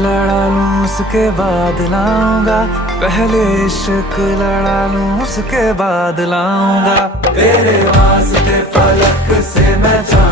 लड़ा लूं उसके बाद लाऊंगा, पहले इश्क लड़ा लूं उसके बाद लाऊंगा। तेरे वास्ते फलक से मैं